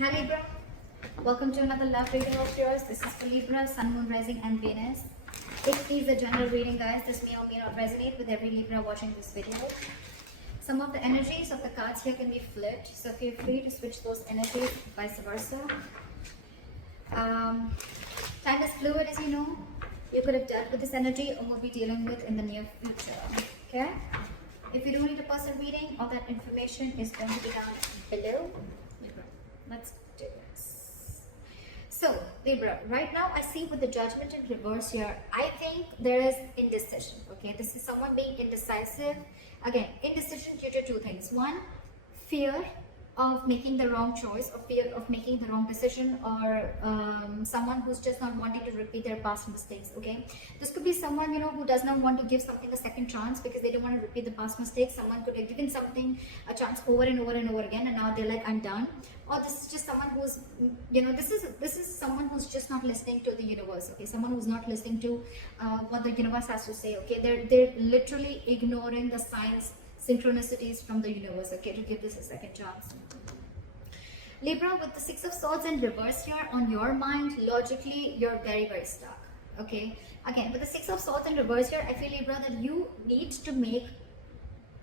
Hi Libra, welcome to another love reading of yours. This is for Libra, Sun, Moon, Rising and Venus. It is a general reading, guys. This may or may not resonate with every Libra watching this video. Some of the energies of the cards here can be flipped, so feel free to switch those energies, vice versa. Time is fluid, as you know. You could have dealt with this energy or will be dealing with in the near future. Okay? If you do need a personal reading, all that information is going to be down below. Libra, let's do this. So, Libra, right now I see with the Judgment in reverse here, I think there is indecision. Okay, this is someone being indecisive. Again, indecision due to two things. One, fear of making the wrong choice, or fear of making the wrong decision, or someone who's just not wanting to repeat their past mistakes. Okay, this could be someone, you know, who does not want to give something a second chance because they don't want to repeat the past mistakes. Someone could have given something a chance over and over and over again, and now they're like, I'm done. Or this is just someone who's, you know, this is someone who's just not listening to the universe. Okay, someone who's not listening to what the universe has to say. Okay, they're literally ignoring the signs, synchronicities from the universe, okay, to give this a second chance. Libra, with the Six of Swords in reverse here, on your mind, logically, you're very, very stuck, okay? Again, with the Six of Swords in reverse here, I feel, Libra, that you need to make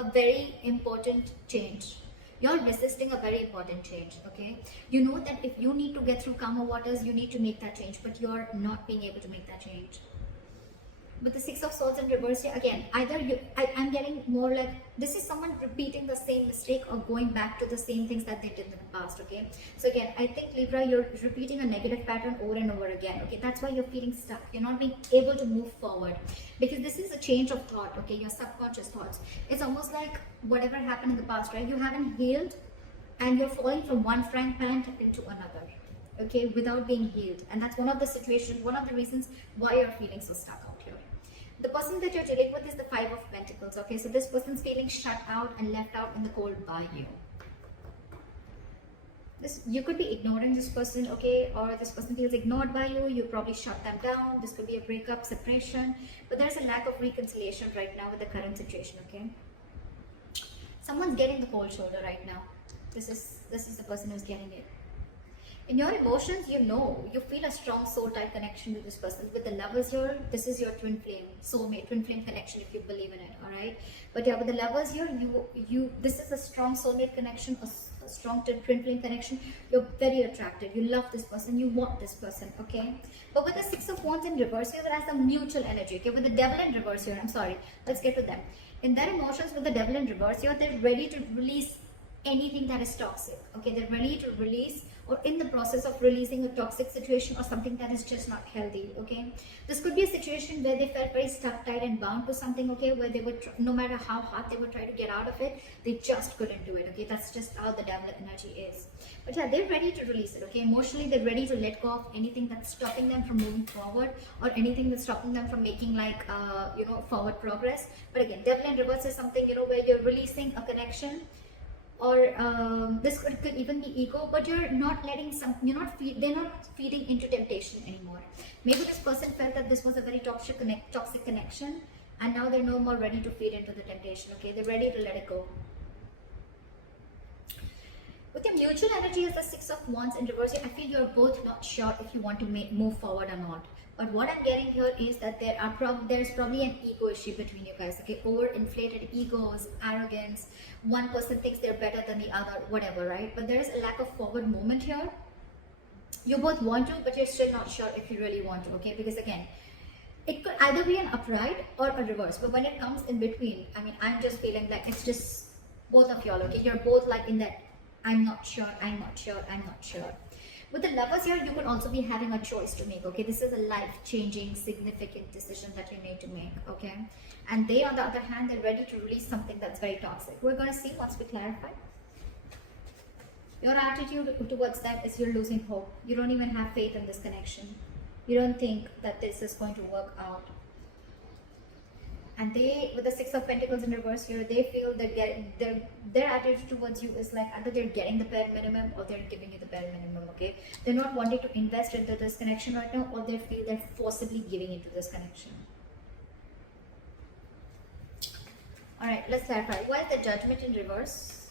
a very important change. You're resisting a very important change, okay? You know that if you need to get through calmer waters, you need to make that change, but you're not being able to make that change. With the Six of Swords in reverse here, again, either I'm getting more like this is someone repeating the same mistake or going back to the same things that they did in the past, okay? So again, I think, Libra, you're repeating a negative pattern over and over again, okay? That's why you're feeling stuck. You're not being able to move forward because this is a change of thought, okay? Your subconscious thoughts. It's almost like whatever happened in the past, right? You haven't healed and you're falling from one frying pan into another, okay, without being healed. And that's one of the situations, one of the reasons why you're feeling so stuck out here. The person that you're dealing with is the Five of Pentacles, okay? So this person's feeling shut out and left out in the cold by you. You could be ignoring this person, okay? Or this person feels ignored by you. You probably shut them down. This could be a breakup, separation. But there's a lack of reconciliation right now with the current situation, okay? Someone's getting the cold shoulder right now. This is the person who's getting it. In your emotions, you know, you feel a strong soul-type connection with this person. With the Lovers here, this is your twin flame, soulmate, twin flame connection if you believe in it, all right? But yeah, with the Lovers here, this is a strong soulmate connection, a strong twin flame connection. You're very attracted. You love this person. You want this person, okay? But with the Six of Wands in reverse here, there has a mutual energy, okay? With the Devil in reverse here, I'm sorry, let's get to them. In their emotions, with the Devil in reverse here, they're ready to release anything that is toxic, okay? They're ready to release or in the process of releasing a toxic situation or something that is just not healthy, okay? This could be a situation where they felt very stuck, tight and bound to something, okay? Where they would, no matter how hard they would try to get out of it, they just couldn't do it, okay? That's just how the Devil energy is. But yeah, they're ready to release it, okay? Emotionally, they're ready to let go of anything that's stopping them from moving forward or anything that's stopping them from making like, you know, forward progress. But again, Devil in reverse is something, you know, where you're releasing a connection, or this could even be ego, but you're not letting they're not feeding into temptation anymore. Maybe this person felt that this was a very toxic connection, and now they're no more ready to feed into the temptation, okay? They're ready to let it go. With your mutual energy as the Six of Wands in reverse, I feel you're both not sure if you want to move forward or not. But what I'm getting here is that there's probably an ego issue between you guys, okay? Overinflated egos, arrogance. One person thinks they're better than the other, whatever, right? But there's a lack of forward movement here. You both want to, but you're still not sure if you really want to, okay? Because again, it could either be an upright or a reverse. But when it comes in between, I mean, I'm just feeling like it's just both of y'all, okay? You're both like in that, I'm not sure, I'm not sure, I'm not sure. With the Lovers here, you could also be having a choice to make, okay? This is a life-changing, significant decision that you need to make, okay? And they, on the other hand, they're ready to release something that's very toxic. We're going to see once we clarify. Your attitude towards that is you're losing hope. You don't even have faith in this connection. You don't think that this is going to work out. And they, with the Six of Pentacles in reverse here, they feel that their attitude towards you is like either they're getting the bare minimum or they're giving you the bare minimum, okay? They're not wanting to invest into this connection right now, or they feel they're forcibly giving into this connection. All right, let's clarify. Why is the Judgment in reverse?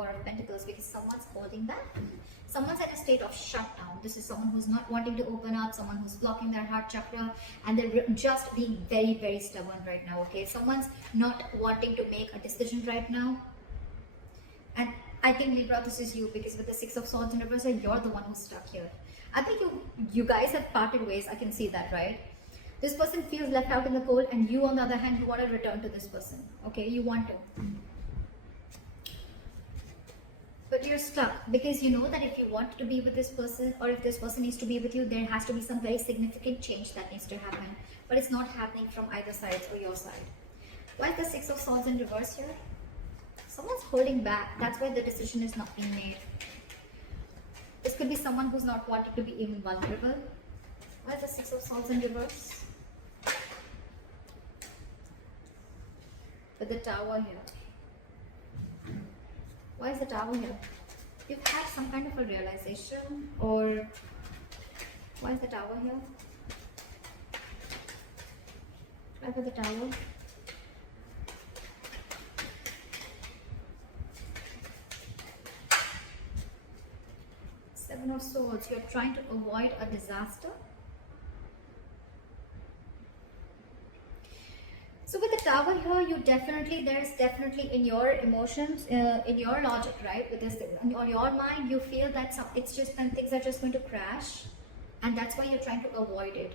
Four of Pentacles, because someone's holding back. Someone's at a state of shutdown. This is someone who's not wanting to open up, someone who's blocking their heart chakra, and they're just being very, very stubborn right now, okay? Someone's not wanting to make a decision right now. And I think, Libra, this is you, because with the Six of Swords in reverse, you're the one who's stuck here. I think you guys have parted ways. I can see that, right? This person feels left out in the cold, and you, on the other hand, you want to return to this person, okay? You want to. But you're stuck, because you know that if you want to be with this person, or if this person needs to be with you, there has to be some very significant change that needs to happen. But it's not happening from either side or your side. Why is the Six of Swords in reverse here? Someone's holding back. That's why the decision is not being made. This could be someone who's not wanting to be even vulnerable. Why is the Six of Swords in reverse? With the Tower here. Why is the Tower here? You've had some kind of a realization, or why is the Tower here? Why for the Tower? Seven of Swords. You're trying to avoid a disaster. So with the Tower here, there's definitely in your emotions, in your logic, right? With this, on your mind, you feel that things are just going to crash, and that's why you're trying to avoid it.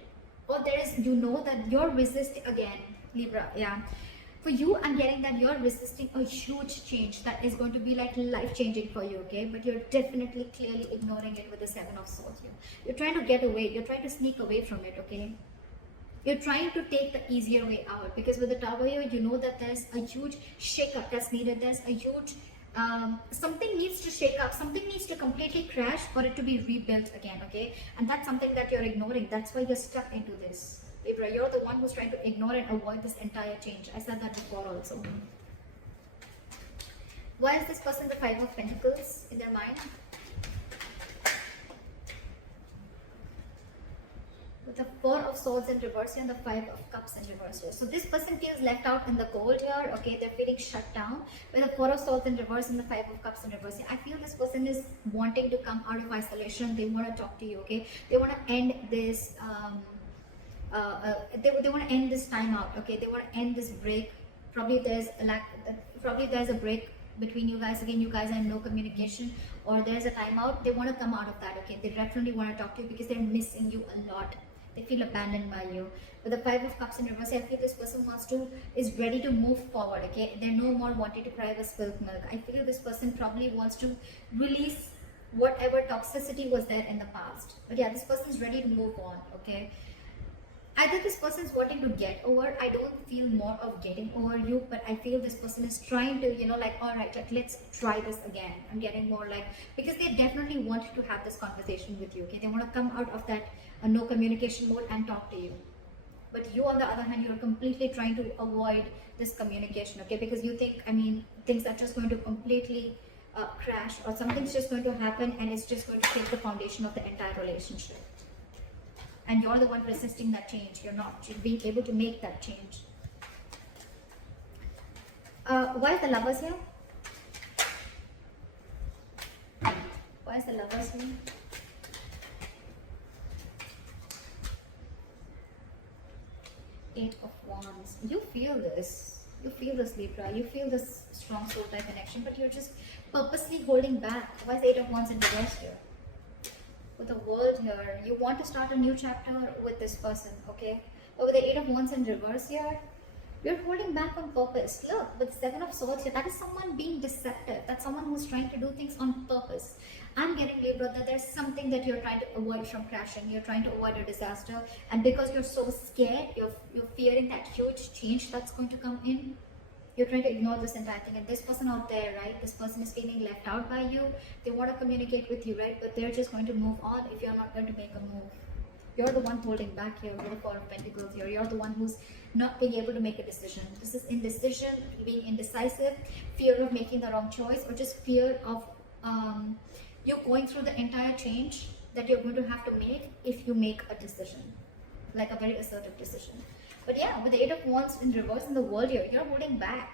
Or you know that you're resisting again, Libra. Yeah, for you, I'm getting that you're resisting a huge change that is going to be like life-changing for you, okay? But you're definitely clearly ignoring it with the Seven of Swords here. You're trying to get away. You're trying to sneak away from it, okay? You're trying to take the easier way out, because with the Tower here, you know that there's a huge shake-up that's needed. There's a huge, something needs to shake up. Something needs to completely crash for it to be rebuilt again, okay? And that's something that you're ignoring. That's why you're stuck into this. Libra, you're the one who's trying to ignore and avoid this entire change. I said that before also. Why is this person the Five of Pentacles in their mind? With the Four of Swords in reverse and the Five of Cups in reverse here. So this person feels left out in the cold here, okay? They're feeling shut down. With the Four of Swords in reverse and the Five of Cups in reverse here, I feel this person is wanting to come out of isolation. They want to talk to you, okay? They want to end this, they want to end this time out, okay? They want to end this break. Probably there's a break between you guys. Again, you guys are in no communication, or there's a timeout. They want to come out of that, okay? They definitely want to talk to you because they're missing you a lot. They feel abandoned by you. With the Five of Cups in reverse, I feel this person is ready to move forward, okay? They're no more wanting to cry over spilled milk. I feel this person probably wants to release whatever toxicity was there in the past. But yeah, this person is ready to move on, okay? Either this person is wanting to get over. I don't feel more of getting over you, but I feel this person is trying to, alright, let's try this again. I'm getting more because they definitely want to have this conversation with you, okay? They want to come out of that no communication mode and talk to you. But you, on the other hand, you're completely trying to avoid this communication, okay? Because you think, things are just going to completely crash, or something's just going to happen and it's just going to take the foundation of the entire relationship. And you're the one resisting that change. You're not being able to make that change. Why is the Lovers here? Why is the Lovers here? Eight of Wands. You feel this. You feel this, Libra. You feel this strong soul type connection, but you're just purposely holding back. Why is the Eight of Wands in reverse here? With the World here, you want to start a new chapter with this person, okay? But with the Eight of Wands in reverse here, you're holding back on purpose. Look, with Seven of Swords here, that is someone being deceptive. That's someone who's trying to do things on purpose. I'm getting, Libra, that there's something that you're trying to avoid from crashing. You're trying to avoid a disaster, and because you're so scared, you're fearing that huge change that's going to come in. You're trying to ignore this entire thing. And this person out there, right? This person is feeling left out by you. They want to communicate with you, right? But they're just going to move on if you're not going to make a move. You're the one holding back here with the Four of Pentacles here. You're the one who's not being able to make a decision. This is indecision, being indecisive, fear of making the wrong choice, or just fear of you going through the entire change that you're going to have to make if you make a decision, like a very assertive decision. But yeah, with the Eight of Wands in reverse in the World here, you're holding back.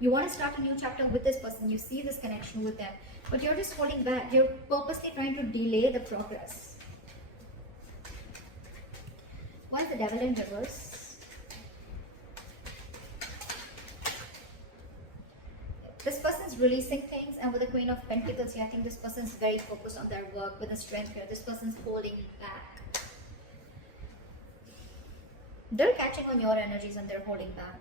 You want to start a new chapter with this person. You see this connection with them, but you're just holding back. You're purposely trying to delay the progress. Why is the devil in reverse? This person is releasing things, and with the Queen of Pentacles here, I think this person is very focused on their work. With the Strength here, this person is holding back. They're catching on your energies and they're holding back.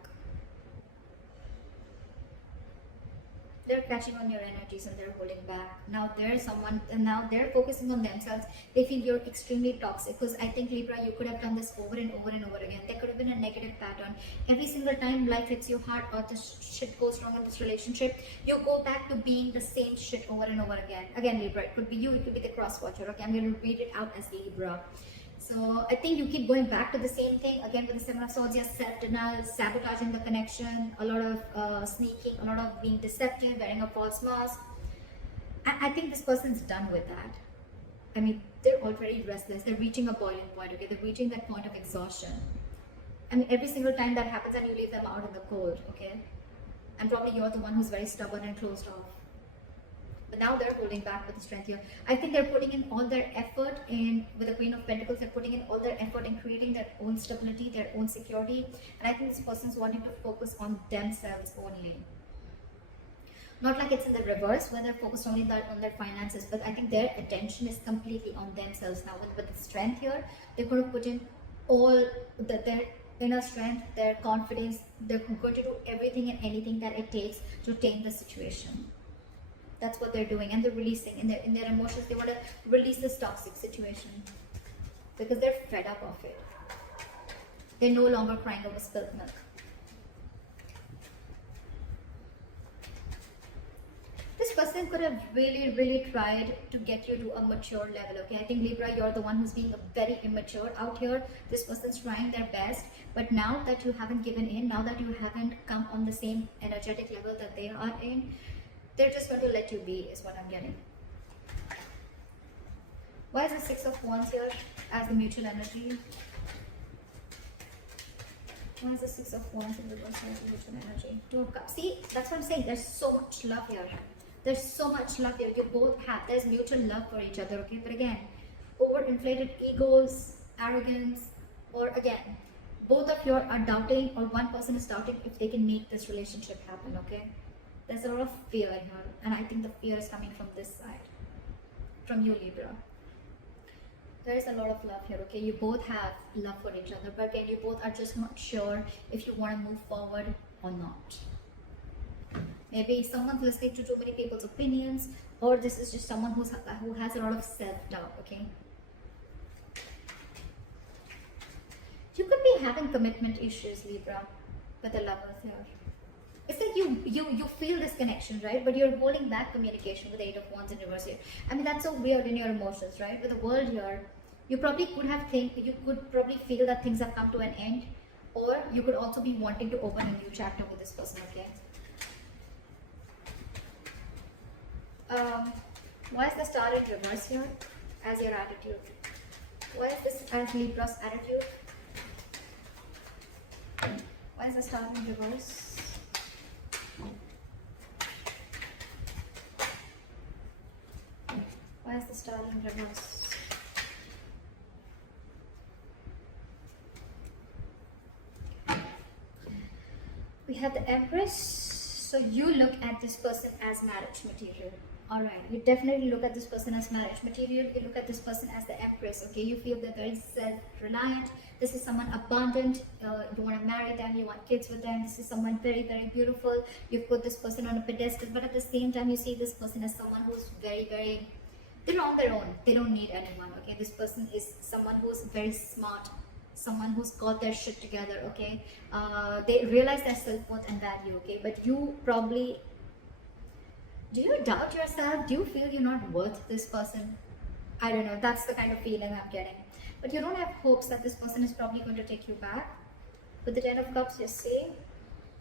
They're catching on your energies and they're holding back. Now there's someone, and now they're focusing on themselves. They feel you're extremely toxic, because I think, Libra, you could have done this over and over and over again. There could have been a negative pattern. Every single time life hits you hard or this shit goes wrong in this relationship, you go back to being the same shit over and over again. Again, Libra, it could be you, it could be the cross watcher. Okay, I'm going to read it out as Libra. So I think you keep going back to the same thing. Again, with the Seven of Swords, yes, self-denial, sabotaging the connection, a lot of sneaking, a lot of being deceptive, wearing a false mask. I think this person's done with that. I mean, they're already restless. They're reaching a boiling point, okay? They're reaching that point of exhaustion. I mean, every single time that happens and you leave them out in the cold, okay? And probably you're the one who's very stubborn and closed off. But now they're holding back with the Strength here. I think they're putting in all their effort in, with the Queen of Pentacles, they're putting in all their effort in creating their own stability, their own security. And I think this person's wanting to focus on themselves only. Not like it's in the reverse, where they're focused only on their finances, but I think their attention is completely on themselves now. With the Strength here, they're going to put in all their inner strength, their confidence. They're going to do everything and anything that it takes to tame the situation. That's what they're doing, and they're releasing in their emotions. They want to release this toxic situation because they're fed up of it. They're no longer crying over spilt milk. This person could have really tried to get you to a mature level, okay? I think, Libra, you're the one who's being very immature out here. This person's trying their best, but now that you haven't given in, now that you haven't come on the same energetic level that they are in, they're just going to let you be, is what I'm getting. Why is the Six of Wands here as the mutual energy? Why is the Six of Wands in reverse as the mutual energy? Two of Cups. See, that's what I'm saying. There's so much love here. There's so much love here. You both have. There's mutual love for each other, okay? But again, overinflated egos, arrogance, or again, both of you are doubting, or one person is doubting if they can make this relationship happen, okay? There's a lot of fear here, and I think the fear is coming from this side, from you, Libra. There is a lot of love here, okay? You both have love for each other, but again, you both are just not sure if you want to move forward or not. Maybe someone's listening to too many people's opinions, or this is just someone who has a lot of self-doubt, okay? You could be having commitment issues, Libra, with the Lovers here. It's like you feel this connection, right? But you're holding back communication with the Eight of Wands in reverse here. I mean, that's so weird in your emotions, right? With the World here, you could probably feel that things have come to an end, or you could also be wanting to open a new chapter with this person, okay? Why is the Star in reverse here as your attitude? Why is this as Libra's attitude? Why is the Star in reverse? Why is the Star in reverse? We have the Empress. So you look at this person as marriage material. Alright, you definitely look at this person as marriage material. You look at this person as the Empress, okay? You feel they're very self-reliant. This is someone abundant. You want to marry them, you want kids with them. This is someone very beautiful. You put this person on a pedestal, but at the same time, you see this person as someone who's very they're on their own. They don't need anyone, okay? This person is someone who's very smart, someone who's got their shit together, okay? They realize their self-worth and value, okay? But you probably, do you doubt yourself? Do you feel you're not worth this person? I don't know. That's the kind of feeling I'm getting. But you don't have hopes that this person is probably going to take you back. With the Ten of Cups, you see,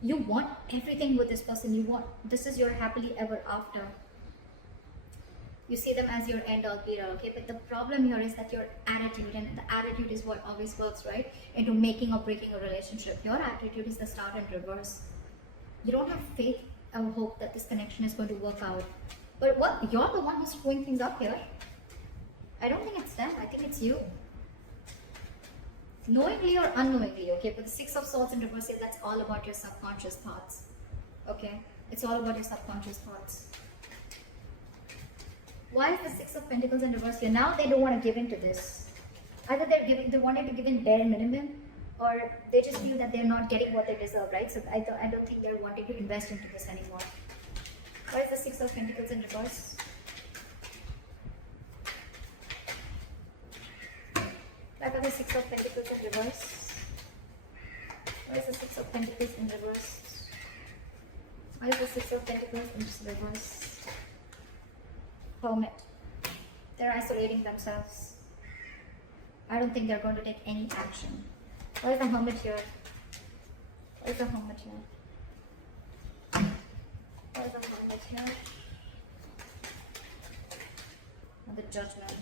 you want everything with this person. You want, this is your happily ever after. You see them as your end-all be-all, okay? But the problem here is that your attitude, and the attitude is what always works, right? Into making or breaking a relationship. Your attitude is the Star in reverse. You don't have faith or hope that this connection is going to work out. But what? You're the one who's screwing things up here. I don't think it's them. I think it's you. Knowingly or unknowingly, okay? But the Six of Swords in reverse here, that's all about your subconscious thoughts. Okay? It's all about your subconscious thoughts. Why is the Six of Pentacles in reverse here? Now they don't want to give in to this. Either they wanted to give in bare minimum, or they just feel that they're not getting what they deserve, right? So I don't think they're wanting to invest into this anymore. Why is the Six of Pentacles in reverse? Back of the Six of Pentacles in reverse. Why is the Six of Pentacles in reverse? Why is the Six of Pentacles in reverse? Hermit. They're isolating themselves. I don't think they're going to take any action. Why is the Hermit here? Why is the Hermit here? Why is the Hermit here? And the Judgment.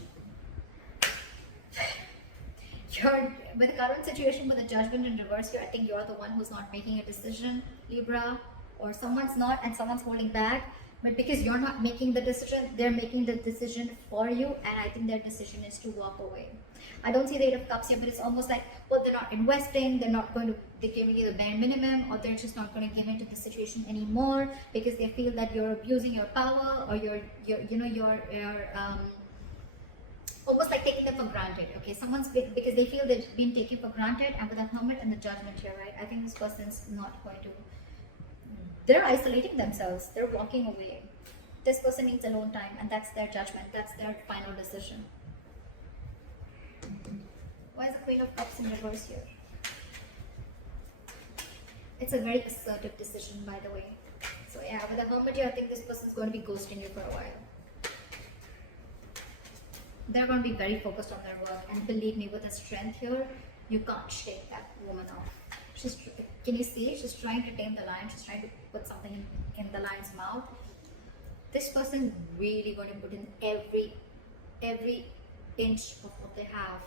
With the current situation with the Judgment in reverse here, I think you're the one who's not making a decision, Libra, or someone's not and someone's holding back. But because you're not making the decision, they're making the decision for you, and I think their decision is to walk away. I don't see the Eight of Cups here, but it's almost like, well, they're not investing, they're giving you the bare minimum, or they're just not going to give into the situation anymore because they feel that you're abusing your power, or you're almost like taking them for granted. Okay, because they feel they've been taken for granted, and with the Hermit and the Judgment here, right? I think this person's not going to. They're isolating themselves. They're walking away. This person needs alone time, and that's their judgment. That's their final decision. Why is the Queen of Cups in reverse here? It's a very assertive decision, by the way. So yeah, with the Hermit here, I think this person's going to be ghosting you for a while. They're going to be very focused on their work, and believe me, with the strength here, you can't shake that woman off. Can you see? She's trying to tame the lion. She's trying to put something in the lion's mouth. This person is really going to put in every inch of what they have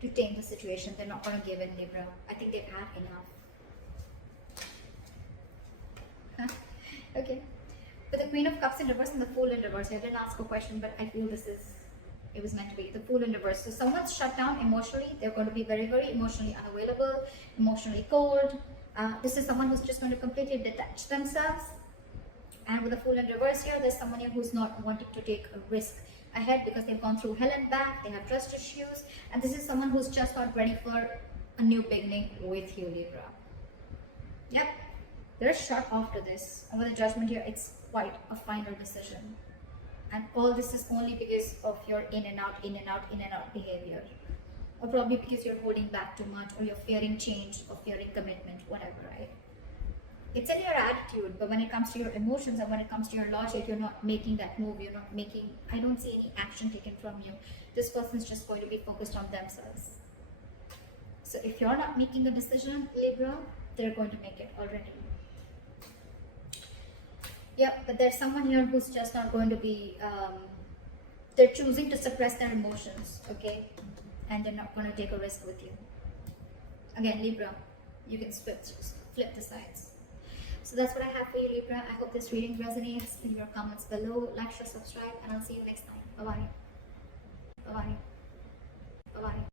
to tame the situation. They're not going to give in, Libra. I think they've had enough. Okay. But the Queen of Cups in reverse and the Fool in reverse. I didn't ask a question, but I feel it was meant to be. The Fool in reverse. So someone's shut down emotionally. They're going to be very, very emotionally unavailable, emotionally cold. This is someone who's just going to completely detach themselves. And with the Fool in reverse here, there's someone here who's not wanting to take a risk ahead because they've gone through hell and back. They have trust issues. And this is someone who's just not ready for a new beginning with you, Libra. Yep. They're shut after this. And with the Judgment here, it's quite a final decision. And all this is only because of your in and out behavior. Or probably because you're holding back too much, or you're fearing change, or fearing commitment, whatever, right? It's in your attitude, but when it comes to your emotions and when it comes to your logic, you're not making that move. I don't see any action taken from you. This person's just going to be focused on themselves. So if you're not making a decision, Libra, they're going to make it already. Yeah, but there's someone here who's just not going to be, they're choosing to suppress their emotions, okay? And they're not going to take a risk with you. Again, Libra, you can flip the sides. So that's what I have for you, Libra. I hope this reading resonates. Leave your comments below, like, share, subscribe, and I'll see you next time. Bye-bye. Bye-bye. Bye-bye.